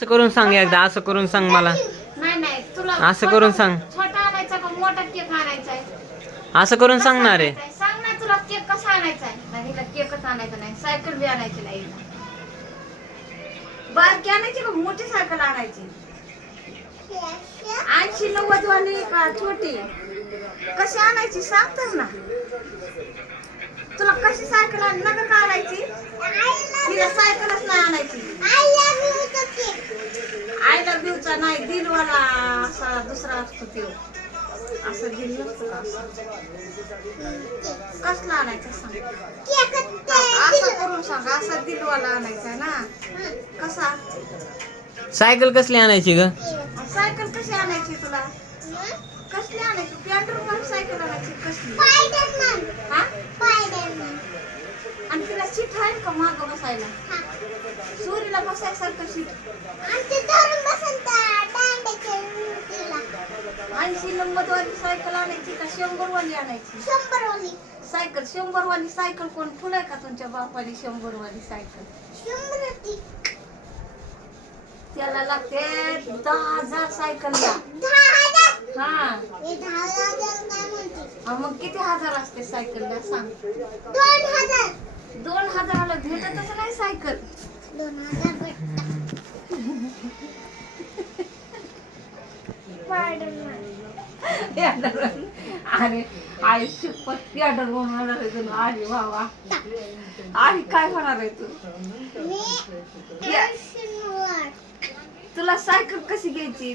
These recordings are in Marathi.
असं करून सांग एकदा असं करून सांग मला. नाही नाही तुला असं करून सांग. छोटा आणायचा का मोठा केक आणायचा आहे असं करून सांगणार आहे? सांग ना तुला केक कसा आणायचा आहे नाही हिला केकच आणायचा नाही. सायकल बी आणायची नाही हिला. बारकी आणायची का मोठी सायकल आणायची? ऐंशी नव्वद वाली का छोटी? कशी आणायची सांग तर ना. तुला कशी सायकल आण नका का आणायची? तिला नाही आणायची आय लव्ह यूचा नाही दिलवाला असा दुसरा असतो तो असं दिल नसतो का असं? कसला आणायचा सांग? असं करून सांग असा दिलवाला आणायचा ना. कसा? सायकल कसली आणायची ग? सायकल कशी आणायची तुला? कसली आणायची? पॅन्टर सायकल आणायची कसली? हा? आणि तिला सीट आहे का माग बसायला? सुरीला बसायसारखं सीट. नंबर वाली सायकल आणायची का शंभर वाली आणायची सायकल शंभर वाली सायकल कोण? फुलाय का तुमच्या बापाली शंभर वाली सायकल त्याला लागते दहा हजार सायकलला हा. हा, मग किती हजार असते सायकलला सांग. दोन हजाराला भेटतच नाही सायकल. आई आहे तुला. अरे बाबा आणि काय होणार आहे तू? तुला सायकल कशी घ्यायची?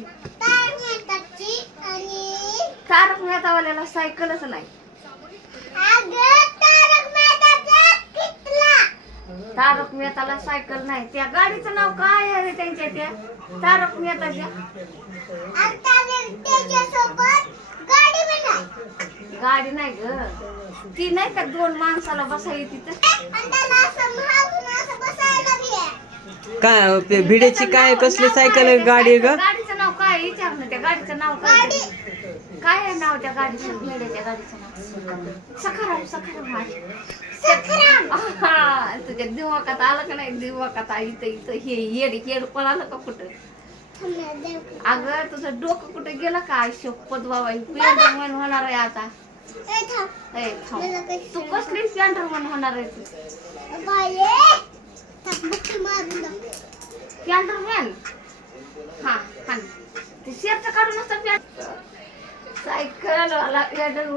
तारक मेहतावाल्याला सायकलच नाही. तारक मेहताला सायकल नाही. त्या गाडीचं नाव काय आहे त्यांच्या त्या? तारक मेहताच्या. गाडी नाही ग. ती नाही का दोन माणसाला बसायला तिथं? काय ते भिडेची काय कसली सायकल आहे गाडी ग गाडीचं नाव काय? विचार ना त्या गाडीचं नाव काय? काय आहे नाव त्या गाडीचं? भेड्याच्या गाडीचं नाव. सखाराम सखाराम आहे. हा, तुझ्या दिमागात आलं का नाही? आ- इथं इथं. हे येड येड पळालं का कुठं? अगं तुझं डोकं कुठं गेलं का? बाबा! पिंडर होणार आहे आता. तू कसली पिंडर होणार आहे तू? पिंडर मॅन हा हा. ते शेरचं काढून असतं सायकल वाला पिंडर